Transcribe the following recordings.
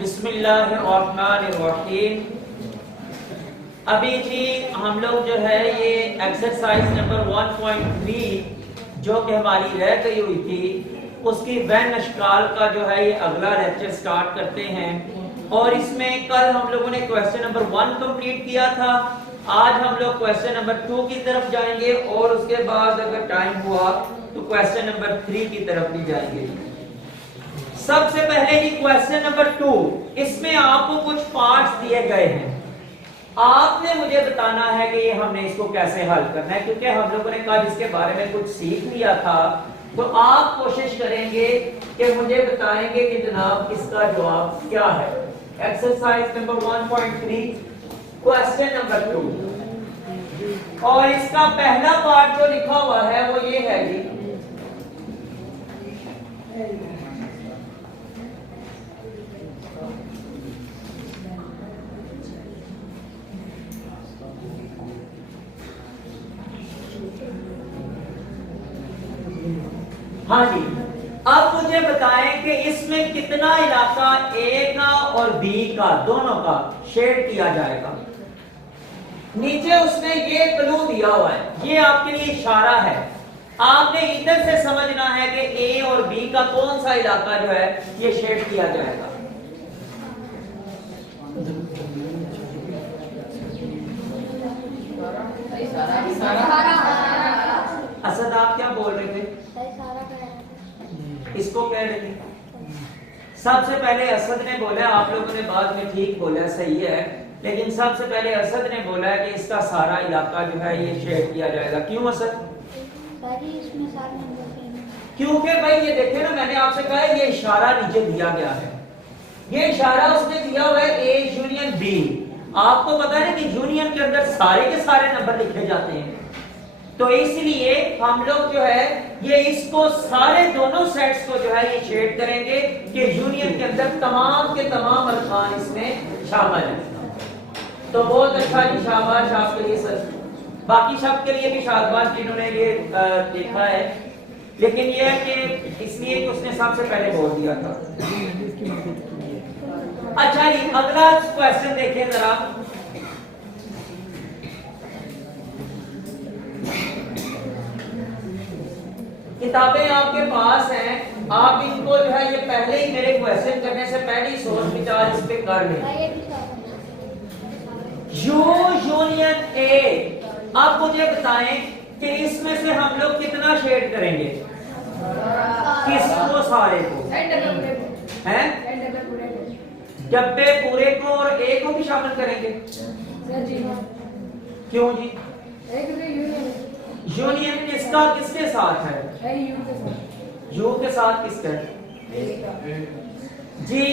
बिस्मिल्लाहिर्रहमानिर्रहीम। अभी जी हम लोग जो है ये एक्सरसाइज नंबर 1.3 जो कि हमारी रह गई हुई थी उसकी वैन अशकाल का जो है ये अगला लेक्चर स्टार्ट करते हैं। और इसमें कल हम लोगों ने क्वेश्चन नंबर 1 कंप्लीट किया था। आज हम लोग क्वेश्चन नंबर 2 की तरफ जाएंगे और उसके बाद अगर टाइम हुआ तो क्वेश्चन नंबर 3 की तरफ भी जाएंगे। सबसे पहले जी क्वेश्चन नंबर 2, इसमें आपको कुछ पार्ट्स दिए गए हैं। आपने मुझे बताना है कि ये हमने इसको कैसे हल करना है, क्योंकि हम लोगों ने कल इसके बारे में कुछ सीख लिया था। तो आप कोशिश करेंगे कि मुझे बताएंगे कि जनाब इसका जवाब क्या है। एक्सरसाइज नंबर 1.3 क्वेश्चन नंबर 2, और इसका पहला पार्ट जो लिखा हुआ है वो ये है जी, हाँ जी। अब मुझे बताएं कि इसमें कितना इलाका ए का और बी का दोनों का शेड किया जाएगा। नीचे उसने ये क्लू दिया हुआ है, ये आपके लिए इशारा है। आपने इधर से समझना है कि ए और बी का कौन सा इलाका जो है ये शेड किया जाएगा। असद आप क्या बोल रहे थे? इसको कह रहे थे। सबसे पहले असद ने बोला, आप लोगों ने बाद में ठीक बोला, सही है, लेकिन सबसे पहले असद ने बोला है कि इसका सारा इलाका जो है ये शेड किया जाएगा। क्यों असद? इसमें सारे नंबर हैं। क्योंकि भाई ये देखे ना, मैंने आपसे कहा है ये इशारा नीचे दिया गया है। ये इशारा उसने दिया हुआ है ए यूनियन बी। आपको पता है कि यूनियन के अंदर सारे के सारे नंबर लिखे जाते हैं, तो इसलिए हम लोग जो है ये इसको सारे दोनों सेट्स को जो है ये शेड करेंगे कि यूनियन के अंदर तमाम के तमाम अरकान इसमें शामिल हैं। तो बहुत अच्छा जी, शाबाश आपके लिए सर। बाकी सब के लिए भी शाबाश जिन्होंने ये देखा है, लेकिन ये है कि इसलिए कि उसने सबसे पहले बोल दिया था। अच्छा जी, अगला क्वेश्चन देखें जरा। किताबें आपके पास हैं, आप इनको जो है ये पहले ही मेरे क्वेश्चन करने से पहले ही सोच विचार इस पे कर लें। You union A. अब मुझे बताएं कि इसमें से हम लोग कितना शेड करेंगे? किसको? सारे को हैं? डब्बे पूरे को और ए को भी शामिल करेंगे। क्यों जी? यूनियन किसका किसके साथ है? यू के साथ किसका? जी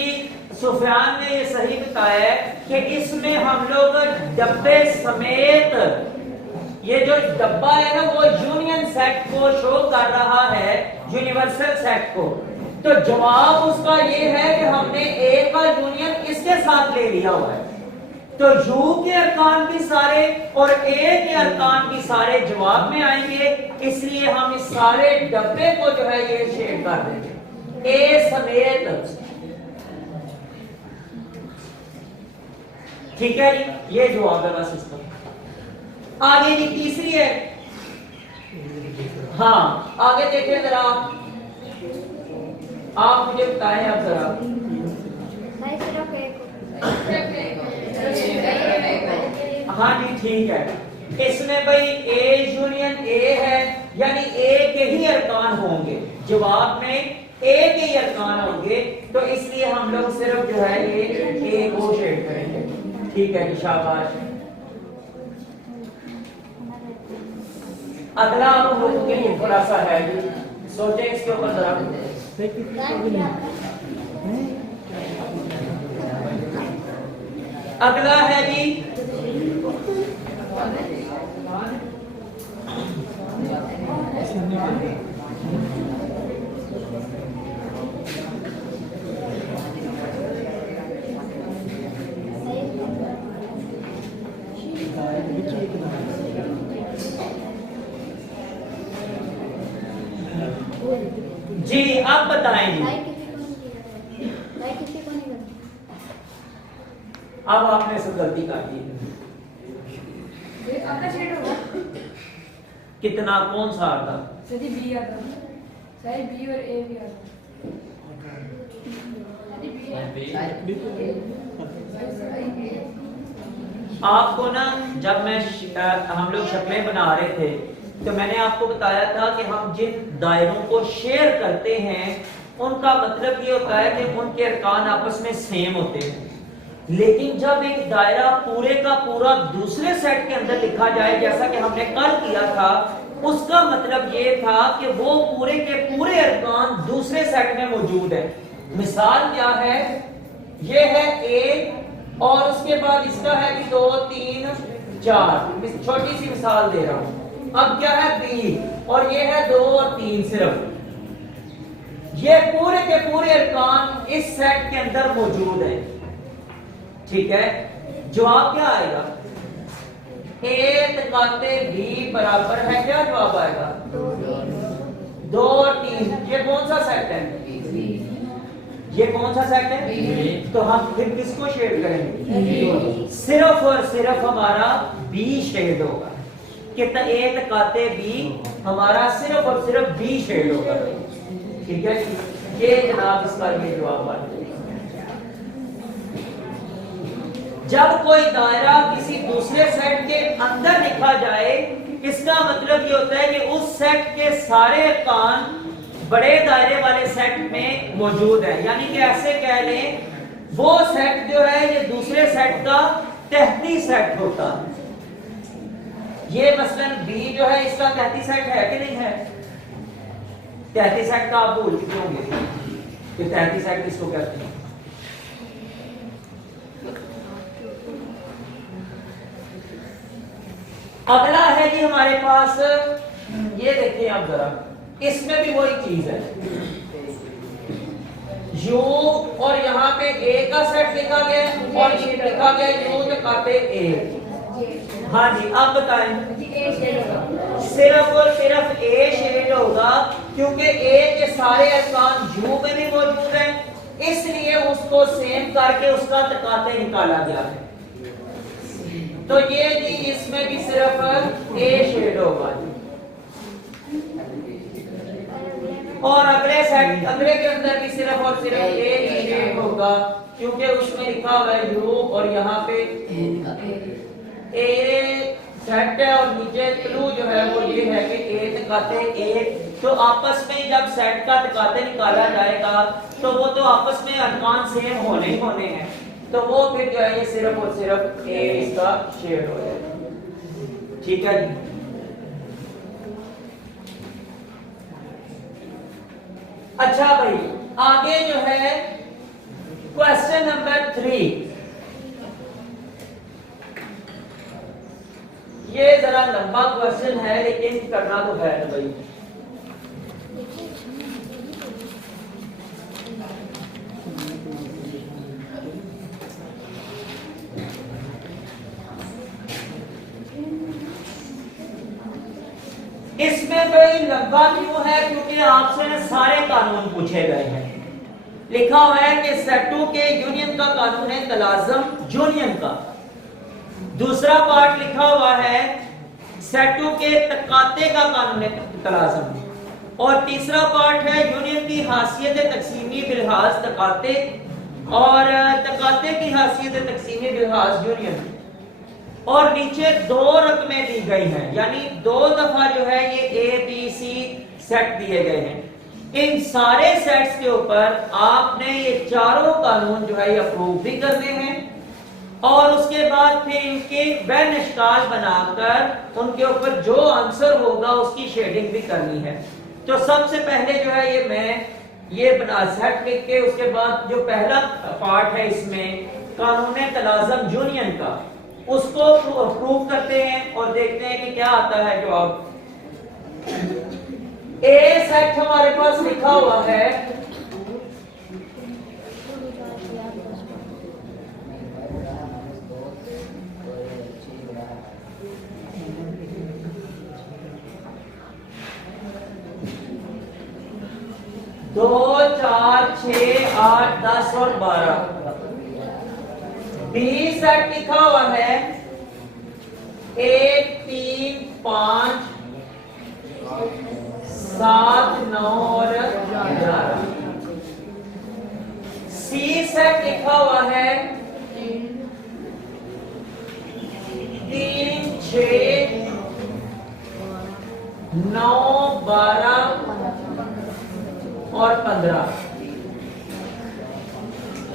सुफियान ने ये सही बताया कि इसमें हम लोग डब्बे समेत, ये जो डब्बा है ना वो यूनियन सेट को शो कर रहा है, यूनिवर्सल सेट को। तो जवाब उसका ये है कि हमने ए का यूनियन इसके साथ ले लिया हुआ है, तो यू के अरकान भी सारे और ए के अरकान भी सारे जवाब में आएंगे, इसलिए हम इस सारे डब्बे को जो है ये शेड कर देंगे ए समेत। ठीक है जी, ये जवाब है बस इसका। आगे जी तीसरी है। हाँ आगे देखिए जरा, आप मुझे बताएं अब जरा। हाँ जी ठीक है, इसमें भाई ए यूनियन ए है, यानी ए के ही अरकान होंगे, जवाब में ए के ही अरकान होंगे, तो इसलिए हम लोग सिर्फ जो है ये ए को शेड करेंगे। ठीक है जी, शाबाश। अगला हम लोग के लिए थोड़ा सा है जी, सोचें इसके ऊपर जरा। अगला है जी जी, अब बताएं जी। अब आपने सब गलती कर दी। ये आपका शेड होगा कितना कौन सा आता? सर जी बी आता है, शायद बी और ए भी आता है। आपको ना जब मैं हम लोग शक्लें बना रहे थे तो मैंने आपको बताया था कि हम जिन दायरों को शेयर करते हैं उनका मतलब ये होता है कि उनके अरकान आपस में सेम होते हैं। लेकिन जब एक दायरा पूरे का पूरा दूसरे सेट के अंदर लिखा जाए जैसा कि हमने कल किया था, उसका मतलब ये था कि वो पूरे के पूरे अरकान दूसरे सेट में मौजूद है। मिसाल क्या है? ये है ए और उसके बाद इसका है कि 2 3 4, छोटी सी मिसाल दे रहा हूं। अब क्या है बी और ये है 2 और 3 सिर्फ। ये पूरे के पूरे अरकान इस सेट के अंदर मौजूद है। ठीक है, जवाब क्या आएगा? ए तकाते बी बराबर है, क्या जवाब आएगा? 2 और 3। ये कौन सा सेट है? ये कौन सा सेट है? तो हम फिर किसको शेड करेंगे? सिर्फ और सिर्फ हमारा बी शेड होगा। कितना? ए तकाते बी हमारा सिर्फ और सिर्फ बी शेड होगा। ठीक है, ये जनाब इसका ये जवाब आ गया। जब कोई दायरा किसी दूसरे सेट के अंदर लिखा जाए, इसका मतलब ये होता है कि उस सेट के सारे अरकान बड़े दायरे वाले सेट में मौजूद है। यानी कि ऐसे कह लें, वो सेट जो है ये दूसरे सेट का तहती सेट होता है। ये मसलन बी जो है इसका तहती सेट है कि नहीं है? तहती सेट का आप भूल चुके होंगे कि तहती सेट किसको कहते हैं। अगला है जी हमारे पास, ये देखिए आप जरा, इसमें भी वही चीज है। यू और यहाँ पे ए का सेट लिखा गया और ये लिखा गया यू तकाते ए। हाँ जी, अब बताएं। सिर्फ और सिर्फ ए शेड होगा क्योंकि ए के सारे अरकान यू में भी मौजूद है, इसलिए उसको सेम करके उसका तकाते निकाला गया है। तो ये जी इसमें भी सिर्फ ए शेड होगा और अगले सेट अगले के अंदर भी सिर्फ और सिर्फ ए शेड होगा क्योंकि उसमें लिखा हुआ है यू और यहाँ पे ए सेट है और नीचे क्लू जो है वो ये है कि ए तकाते ए। तो आपस में जब सेट का तकाते निकाला जाएगा तो वो तो आपस में अरकान सेम होने ही होने हैं, तो वो फिर जो है ये सिर्फ और सिर्फ ए इसका शेड हो जाएगा। ठीक है जी। अच्छा भाई, आगे जो है क्वेश्चन नंबर 3। ये जरा लंबा क्वेश्चन है लेकिन करना तो है ना भाई। इसमें भाई लंबा क्यों है? क्योंकि आपसे ना सारे कानून पूछे गए हैं। लिखा हुआ है कि सेटों के यूनियन का कानून है तलाज़म यूनियन का। दूसरा पार्ट लिखा हुआ है सेटों के तकाते का कानून है तलाज़म, और तीसरा पार्ट है यूनियन की हासियत तकसीमी बिलहाज तकाते और तकाते की हासियत तकसीमी बिलहाज यूनियन। और नीचे 2 रकमें दी गई हैं, यानी 2 दफा जो है ये ए बी सी सेट दिए गए हैं। इन सारे सेट्स के ऊपर आपने ये चारों कानून जो है ये अप्रूव भी करने हैं और उसके बाद फिर इनके बैन इश्काल बनाकर उनके ऊपर जो आंसर होगा उसकी शेडिंग भी करनी है। तो सबसे पहले जो है ये मैं ये बना सेट लिख के उसके बाद जो पहला पार्ट है इसमें कानून तलाज़म यूनियन का, उसको प्रूव करते हैं और देखते हैं कि क्या आता है जवाब। ए सेट हमारे पास लिखा हुआ है दो 4 6 8 10 और 12। बी सेट लिखा हुआ है 1 3 5 7 9 और 11। सी सेट लिखा हुआ है 3 6 9 12 और 15।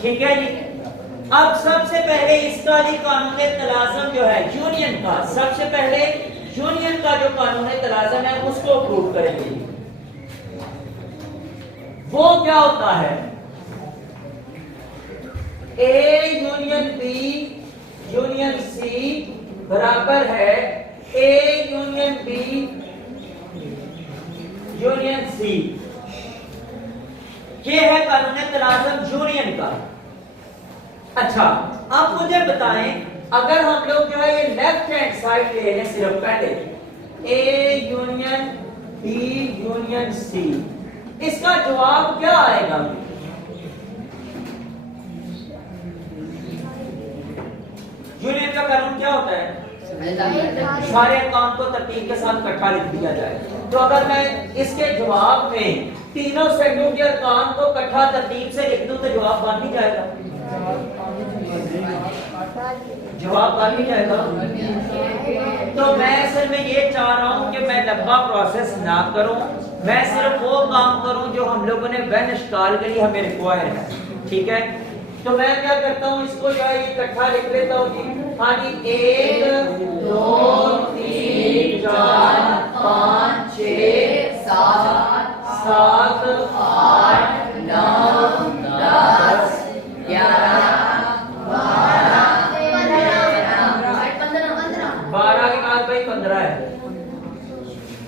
ठीक है जी। अब सबसे पहले इसका जी कानून तलाज़म जो है यूनियन का, सबसे पहले यूनियन का जो कानून तलाज़म है उसको प्रूव करेंगे। वो क्या होता है? A union B union C बराबर है A union B union C. ये है कानून तलाज़म यूनियन का। अच्छा, अब मुझे बताएं, अगर हम लोग जो है ये लेफ्ट हैंड साइड ले लें सिर्फ पहले A union B union C, इसका जवाब क्या आएगा? यूनियन का कानून क्या होता है? सारे काम को तरतीब के साथ इकट्ठा लिख दिया जाए। तो अगर मैं इसके जवाब में तीनों सेटों के अरकान को इकट्ठा तरतीब से लिख दूं तो जवाब बन नहीं जाएगा? जवाब बन नहीं जाएगा। तो मैं असल में ये चाह रहा हूं कि मैं लंबा प्रोसेस ना करूं, मैं सिर्फ वो काम करूं जो हम लोगों ने व्हेन इश्काल के लिए हमें रिक्वायर है। ठीक है, तो मैं क्या करता हूं, इसको जो है इकट्ठा लिख लेता हूं जी। हाँ जी, 1 2 3 4 5 6 7 8 9 10 11 12 के बाद भाई 15 है,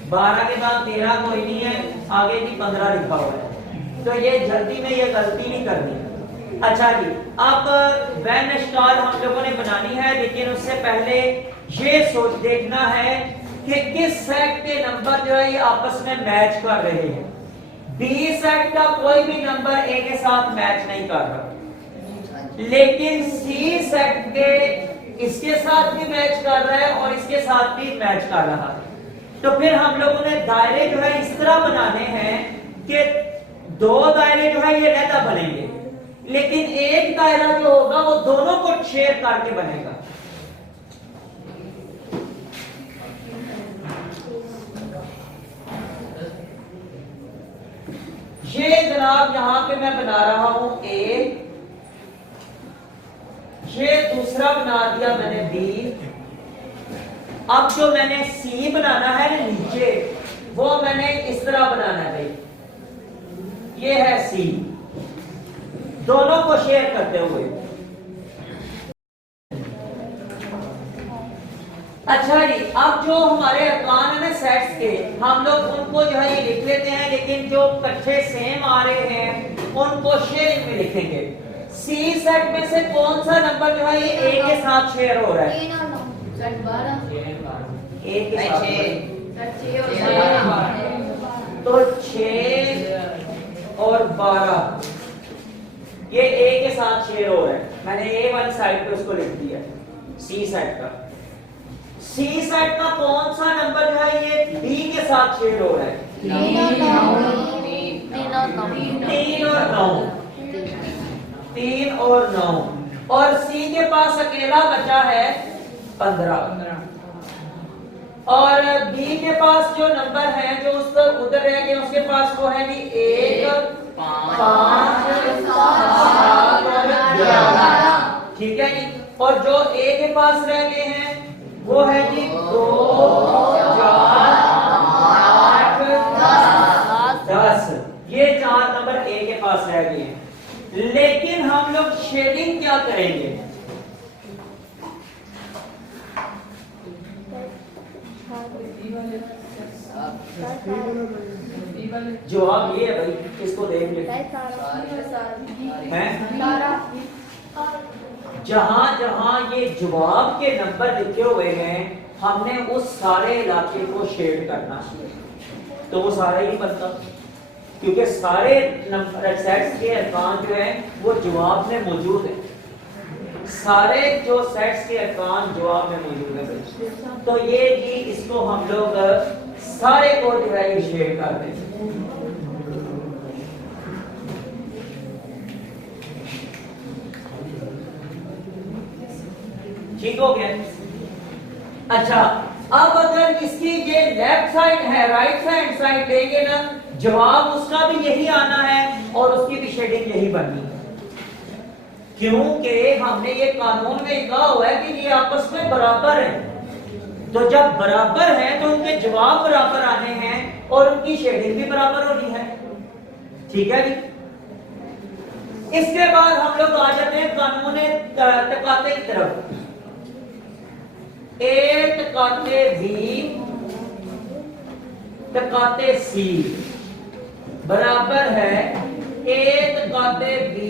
12 के बाद 13 कोई नहीं है, आगे भी 15 लिखा हुआ है। तो ये जल्दी में ये गलती नहीं करनी। अच्छा जी, अब व्हेन इश्काल हम लोगों ने बनानी है, लेकिन उससे पहले ये सोच देखना है कि किस सेट के नंबर जो है ये आपस में मैच कर रहे हैं। बी सेट का कोई भी नंबर ए के साथ मैच नहीं कर रहा, लेकिन सी सेट के इसके साथ भी मैच कर रहा है और इसके साथ भी मैच कर रहा है। तो फिर हम लोगों ने दायरे जो है इस तरह बनाने हैं कि दो दायरे जो है ये अलग बनेंगे, लेकिन एक दायरा जो होगा वो दोनों को शेयर करके बनेगा। ये जनाब यहां पे मैं बना रहा हूं ए, ये दूसरा बना दिया मैंने बी। अब जो मैंने सी बनाना है ना नीचे, वो मैंने इस तरह बनाना है भाई, ये है सी, दोनों को शेयर करते हुए। अच्छा जी, अब जो हमारे अरकान है ना सेट्स के, हम लोग उनको जो है ये लिख लेते हैं, लेकिन जो इकट्ठे सेम आ रहे हैं उनको शेयरिंग में लिखेंगे। सी सेट में से कौन सा नंबर जो है ये ए के साथ शेयर हो रहा है? ए के साथ तो 6 और 12 ये ए के साथ शेयर हो रहा है। मैंने ए वाली साइड पे उसको लिख दिया सी सेट का। सी सेट का कौन सा नंबर जो है ये बी के साथ शेयर हो रहा है? 3 और 9 और सी के पास अकेला बचा है 15 और बी के पास जो नंबर है जो उस पर उधर रह गए उसके पास वो है जी 1 5 7 और 11। ठीक है जी, और जो ए के पास रह गए हैं वो है जी 2 4 8 10। ये 4 नंबर ए के पास रह गए हैं, लेकिन हम लोग शेडिंग क्या करेंगे? जवाब ये है भाई, इसको देख ले जहां जहां ये जवाब के नंबर लिखे हुए हैं हमने उस सारे इलाके को शेड करना, तो वो सारा ही बनता, क्योंकि सारे नंबर सेट्स के अरकान जो है वो जवाब में मौजूद है। सारे जो सेट्स के अरकान जवाब में मौजूद है। तो ये जी इसको हम लोग सारे को जो है ये शेयर कर दें। ठीक हो गया। अच्छा, अब अगर इसकी ये लेफ्ट साइड है, राइट हैंड साइड लेंगे ना, जवाब उसका भी यही आना है और उसकी भी शेडिंग यही बननी है, क्योंकि हमने ये कानून में कहा हुआ है कि ये आपस में बराबर है। तो जब बराबर है तो उनके जवाब बराबर आने हैं और उनकी शेडिंग भी बराबर होनी है। ठीक है जी। इसके बाद हम लोग आ जाते हैं कानून तकाते की तरफ। ए तकाते बी तकाते सी बराबर है ए तकाते बी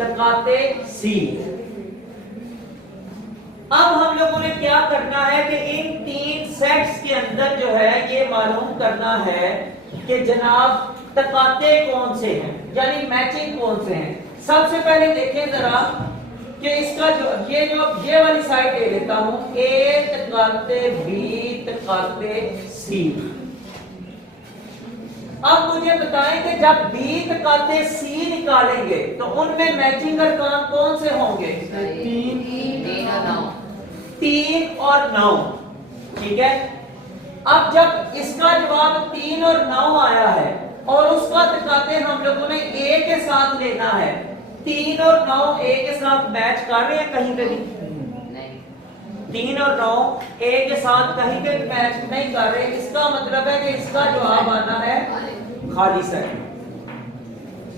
तकाते सी। अब हम लोगों ने क्या करना है कि इन तीन सेट्स के अंदर जो है ये मालूम करना है कि जनाब तकाते कौन से हैं, यानी मैचिंग कौन से हैं। सबसे पहले देखें जरा कि इसका जो ये वाली साइड ले लेता हूं, ए तकाते बी तकाते सी। अब मुझे बताएं कि जब बी तकाते सी निकालेंगे तो उनमें मैचिंग अरकान कौन से होंगे? 3 और 9। ठीक है। अब जब इसका जवाब 3 और 9 आया है और उसका तकाते हम लोगों ने ए के साथ लेना है, 3 और 9 ए के साथ मैच कर रहे हैं कहीं पे भी? नहीं। 3 और 9 ए के साथ कहीं पे भी मैच नहीं कर रहे। इसका मतलब है कि इसका जवाब आना है खाली सेट।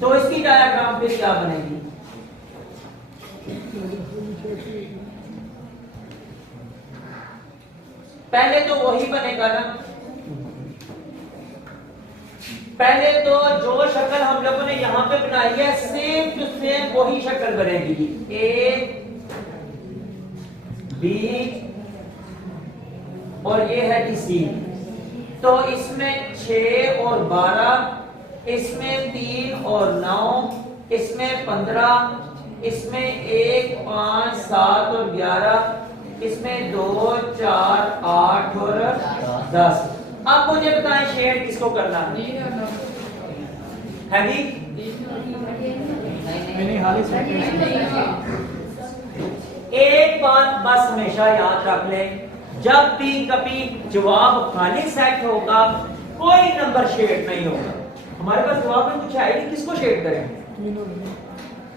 तो इसकी डायग्राम पे क्या बनेगी? पहले तो वही बनेगा ना, पहले तो जो शक्ल हम लोगों ने यहां पे बनाई है सेम टू सेम वही शक्ल बनेगी। ए बी और ये है कि सी। तो इसमें 6 और 12, इसमें 3 और 9, इसमें 15, इसमें 1, 5, 7 और 11, इसमें 2, 4, 8 और 10। अब मुझे बताएं शेड किसको करना है? जी एक बात बस हमेशा याद रख लें, जब भी कभी जवाब खाली सेट होगा कोई नंबर शेड नहीं होगा। हमारे पास जवाब में कुछ है नहीं, किसको शेड करें?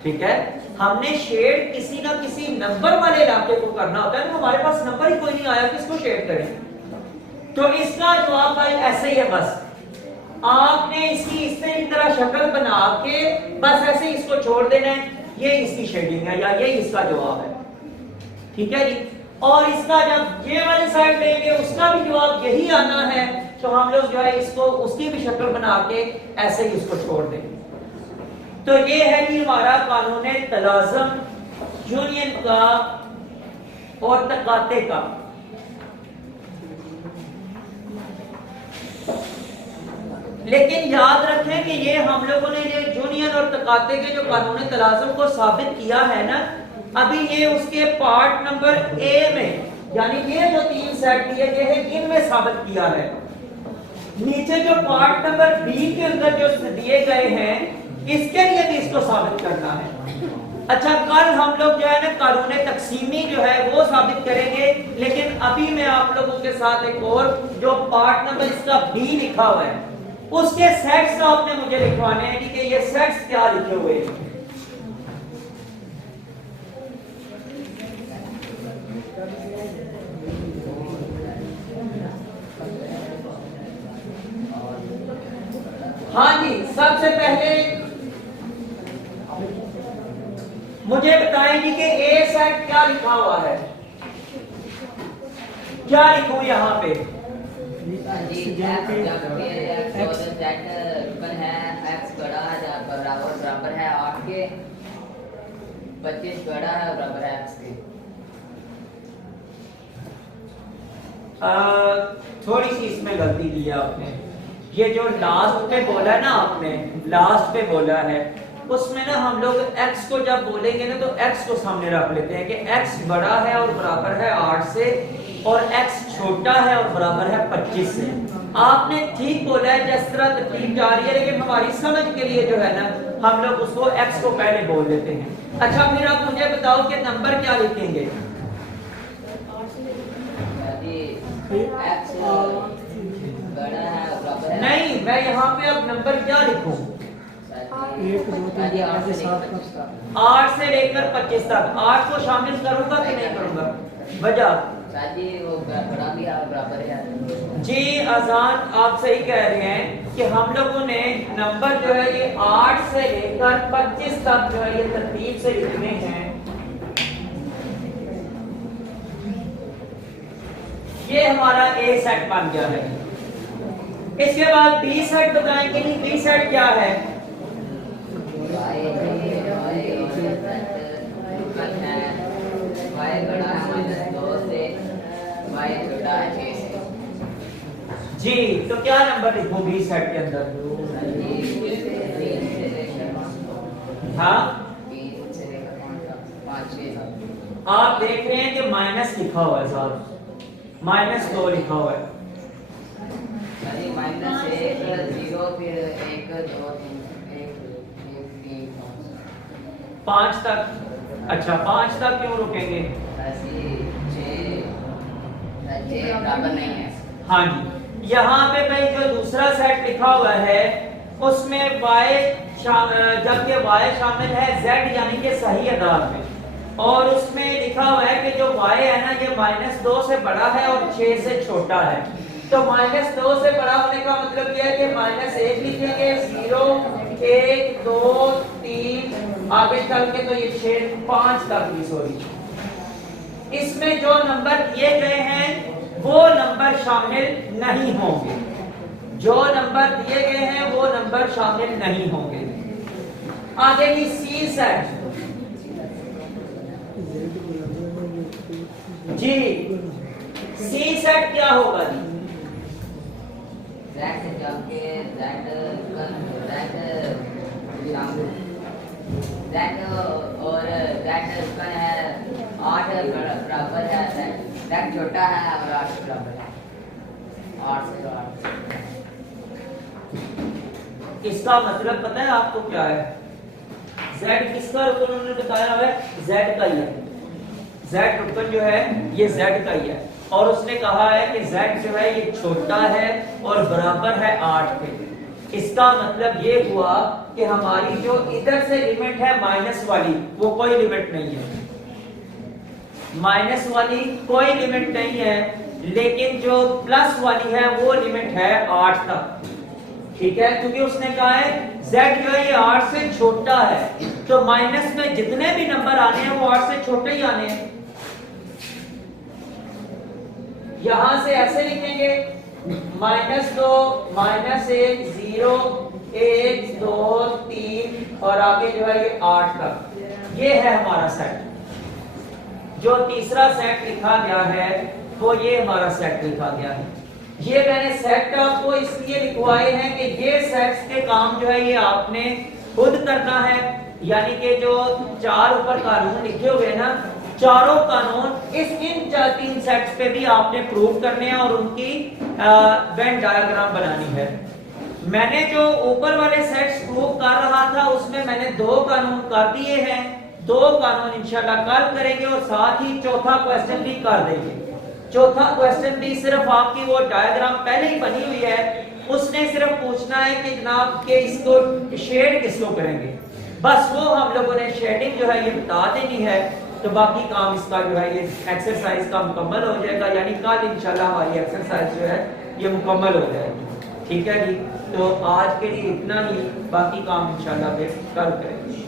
ठीक है, हमने शेड किसी ना किसी नंबर वाले इलाके को करना होता है। तो हमारे पास नंबर ही कोई नहीं आया, किसको शेड करें? तो इसका जवाब भाई ऐसे ही है। बस आपने इसकी इस तरह शक्ल बना के बस ऐसे इसको छोड़ देना है, ये इसकी शेडिंग है या ये इसका जवाब है। ठीक है जी। और इसका जब ये वाली साइड लेंगे उसका भी जवाब यही आना है, तो हम लोग जो है इसको उसकी भी शक्ल बना के ऐसे ही इसको छोड़ देंगे। तो ये है कि हमारा कानून तलाज़म यूनियन का और तकाते का। लेकिन याद रखें कि ये हम लोगों ने ये यूनियन और तकाते के जो कानून तलाज़म को साबित किया है ना, अभी ये उसके पार्ट नंबर ए में, यानी ये जो 3 सेट दिए गए हैं इनमें साबित किया है। नीचे जो पार्ट नंबर बी के अंदर जो दिए गए हैं इसके लिए भी इसको साबित करना है। अच्छा, कल हम लोग जो है ना कानून तकसीमी जो है वो साबित करेंगे, लेकिन अभी मैं आप लोगों के साथ एक और जो पार्ट नंबर इसका बी लिखा हुआ है उसके सेट्स आपने मुझे लिखवाने हैं कि ये सेट्स क्या लिखे हुए हैं। हाँ जी, सबसे पहले मुझे बताएंगे कि ए सेट क्या लिखा हुआ है, क्या लिखूं यहाँ पे? बराबर है 8 के, 25 बड़ा है बराबर है x के। थोड़ी सी इसमें गलती की है आपने। ये जो लास्ट पे बोला है ना, आपने लास्ट पे बोला है उसमें ना हम लोग x को जब बोलेंगे ना तो x को सामने रख लेते हैं कि x बड़ा है और बराबर है 8 से और x छोटा है और बराबर है 25 से। आपने ठीक बोला है, जिस तरह तरतीब जा रही है, लेकिन हमारी समझ के लिए जो है ना हम लोग उसको x को पहले बोल देते हैं। अच्छा फिर आप मुझे बताओ कि नंबर क्या लिखेंगे? x बड़ा है बराबर है। नहीं, मैं यहाँ पे अब नंबर क्या लिखूं? 8 से लेकर 25 तक। 8 को शामिल करूंगा कि नहीं करूंगा? वजह जी वो बड़ा भी बराबर है। जी अजान आप सही कह रहे हैं कि हम लोगों ने नंबर जो है ये 8 से लेकर 25 तक जो है ये तरतीब से लिखने हैं। ये हमारा ए सेट बन गया है। इसके बाद बी सेट बताएंगे कि बी सेट क्या है? जी तो क्या नंबर लिखूं बी सेट के अंदर? हाँ आप देख रहे हैं कि माइनस लिखा हुआ है साहब, -2 लिखा हुआ है। -1 0 फिर 1 2 3 5 तक। अच्छा 5 तक क्यों रुकेंगे? बराबर नहीं है। हाँ जी, यहाँ पे भाई जो दूसरा सेट लिखा हुआ है उसमें y जबकि y शामिल है z यानी कि सही अदाद में, और उसमें लिखा हुआ है कि जो y है ना ये -2 से बड़ा है और 6 से छोटा है। तो -2 से बड़ा होने का मतलब यह है कि -1 लिखेंगे, 0 1 2 3 आगे चल के तो ये 6 5 तक भी सॉरी। इसमें जो नंबर दिए गए हैं वो नंबर शामिल नहीं होंगे, जो नंबर दिए गए हैं वो नंबर शामिल नहीं होंगे। आगे की सी सेट। जी सी सेट क्या होगा जी? और है 8 बराबर है, z छोटा है और 8 बराबर है। 8 से 8 इसका मतलब पता है आपको क्या है? z किसका रुकन उन्होंने बताया है? z का ही है। z रुकन जो है ये z का ही है, और उसने कहा है कि z जो है ये छोटा है और बराबर है 8 के। इसका मतलब ये हुआ कि हमारी जो इधर से लिमिट है माइनस वाली वो कोई लिमिट नहीं है, माइनस वाली कोई लिमिट नहीं है, लेकिन जो प्लस वाली है वो लिमिट है 8 तक। ठीक है, क्योंकि उसने कहा है z जो है ये 8 से छोटा है, तो माइनस में जितने भी नंबर आने हैं वो 8 से छोटे ही आने हैं। यहां से ऐसे लिखेंगे -2 -1 0 1 2 3 और आगे जो है ये 8 तक। ये है हमारा सेट। जो तीसरा सेट लिखा गया है वो ये हमारा सेट लिखा गया है। ये मैंने सेट आपको इसलिए लिखवाए हैं कि ये सेट्स के काम जो है ये आपने खुद करना है, यानी कि जो 4 ऊपर कानून लिखे हुए हैं ना, चारों कानून इन 3 सेट्स पे भी आपने प्रूव करने हैं और उनकी वेन डायग्राम बनानी है। मैंने जो ऊपर वाले सेट्स प्रूव कर रहा था उसमें मैंने 2 कानून कर दिए हैं, 2 कानून इंशाल्लाह कल करेंगे और साथ ही चौथा क्वेश्चन भी कर देंगे। चौथा क्वेश्चन भी सिर्फ आपकी वो डायग्राम पहले ही बनी हुई है, उसने सिर्फ पूछना है कि जनाब के इसको शेड किसको करेंगे, बस वो हम लोगों ने शेडिंग जो है ये बता देनी है, तो बाकी काम इसका जो है ये एक्सरसाइज का मुकम्मल हो जाएगा, यानी कल इंशाल्लाह हमारी एक्सरसाइज जो है ये मुकम्मल हो जाएगी। ठीक है जी, तो आज के लिए इतना ही, बाकी काम इंशाल्लाह फिर कल करेंगे।